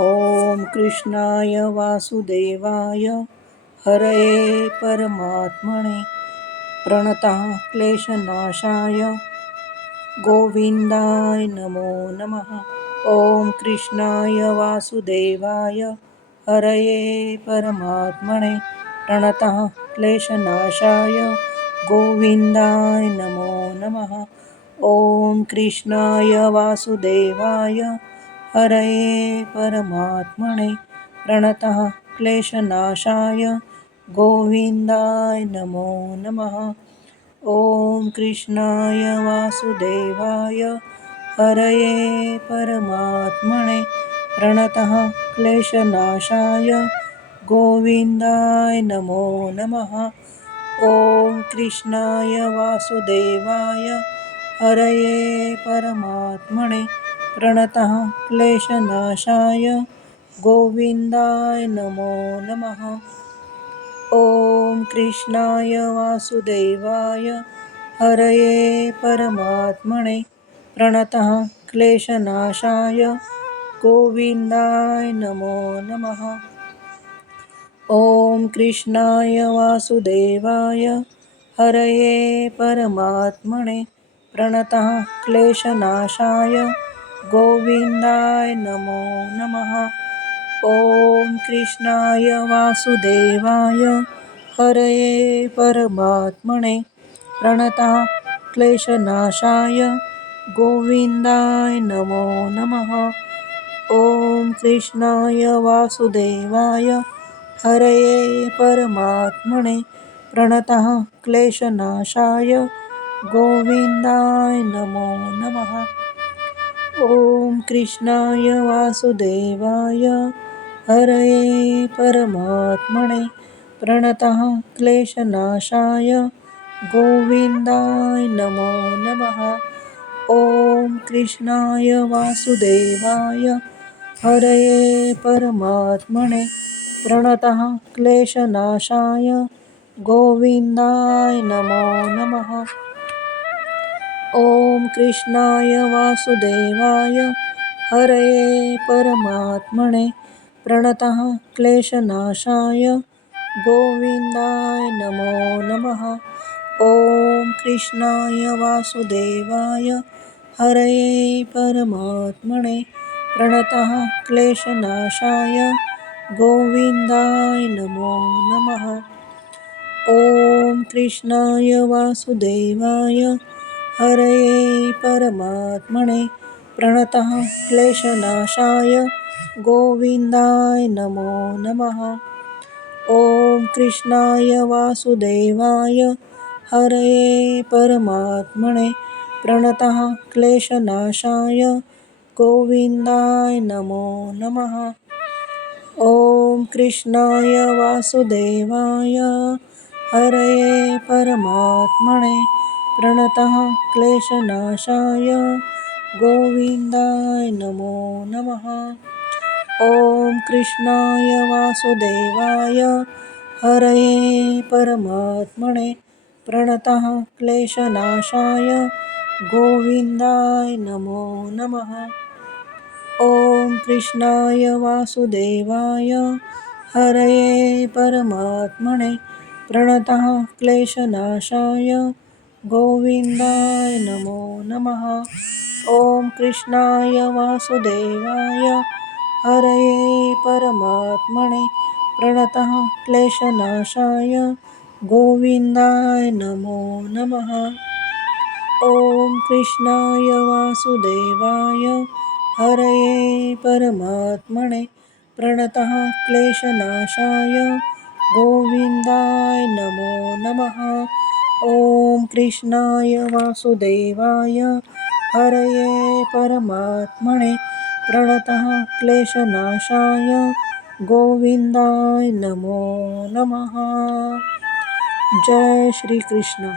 ॐ कृष्णाय वासुदेवाय हरये परमात्मने प्रणतः क्लेशनाशाय गोविन्दाय नमो नमः। ॐ कृष्णाय वासुदेवाय हरये परमात्मने प्रणतः क्लेशनाशाय गोविन्दाय नमो नमः। ॐ कृष्णाय वासुदेवाय हरये परमात्मने प्रणतः क्लेशनाशाय गोविन्दाय नमो नमः। ॐ कृष्णाय वासुदेवाय हरये परमात्मने प्रणतः क्लेशनाशाय गोविन्दाय नमो नमः। ॐ कृष्णाय वासुदेवाय हरये परमात्मने प्रणतः क्लेशनाशाय गोविन्दाय नमो नमः। ॐ कृष्णाय वासुदेवाय हरये परमात्मने प्रणतः क्लेशनाशाय गोविन्दाय नमो नमः। ॐ कृष्णाय वासुदेवाय हरये परमात्मने प्रणतः क्लेशनाशाय गोविन्दाय नमो नमः। ॐ कृष्णाय वासुदेवाय हरये परमात्मने प्रणतः क्लेशनाशाय गोविन्दाय नमो नमः। ॐ कृष्णाय वासुदेवाय हरये परमात्मने प्रणतः क्लेशनाशाय गोविन्दाय नमो नमः। ॐ कृष्णाय वासुदेवाय हरये परमात्मने प्रणतः क्लेशनाशाय गोविन्दाय नमो नमः। ॐ कृष्णाय वासुदेवाय हरये परमात्मने प्रणतः क्लेशनाशाय गोविन्दाय नमो नमः। ॐ कृष्णाय वासुदेवाय हरये परमात्मने प्रणतः क्लेशनाशाय गोविन्दाय नमो नमः। ॐ कृष्णाय वासुदेवाय हरये परमात्मने प्रणतः क्लेशनाशाय गोविन्दाय नमो नमः। ॐ कृष्णाय वासुदेवाय हरये परमात्मने प्रणतः क्लेशनाशाय गोविन्दाय नमो नमः। ॐ कृष्णाय वासुदेवाय हरये परमात्मने प्रणतः क्लेशनाशाय गोविन्दाय नमो नमः। ॐ कृष्णाय वासुदेवाय हरये परमात्मने प्रणतः क्लेशनाशाय गोविन्दाय नमो नमः। ॐ कृष्णाय वासुदेवाय हरये परमात्मने प्रणतः क्लेशनाशाय गोविन्दाय नमो नमः। ॐ कृष्णाय वासुदेवाय हरये परमात्मने प्रणतः क्लेशनाशाय गोविन्दाय नमो नमः। ॐ कृष्णाय वासुदेवाय हरये परमात्मने प्रणतः क्लेशनाशाय गोविन्दाय नमो नमः। ॐ कृष्णाय वासुदेवाय हरये परमात्मने प्रणतः क्लेशनाशाय गोविन्दाय नमो नमः। ॐ कृष्णाय वासुदेवाय हरये परमात्मने प्रणतः क्लेशनाशाय गोविन्दाय नमो नमः। जय श्री कृष्ण।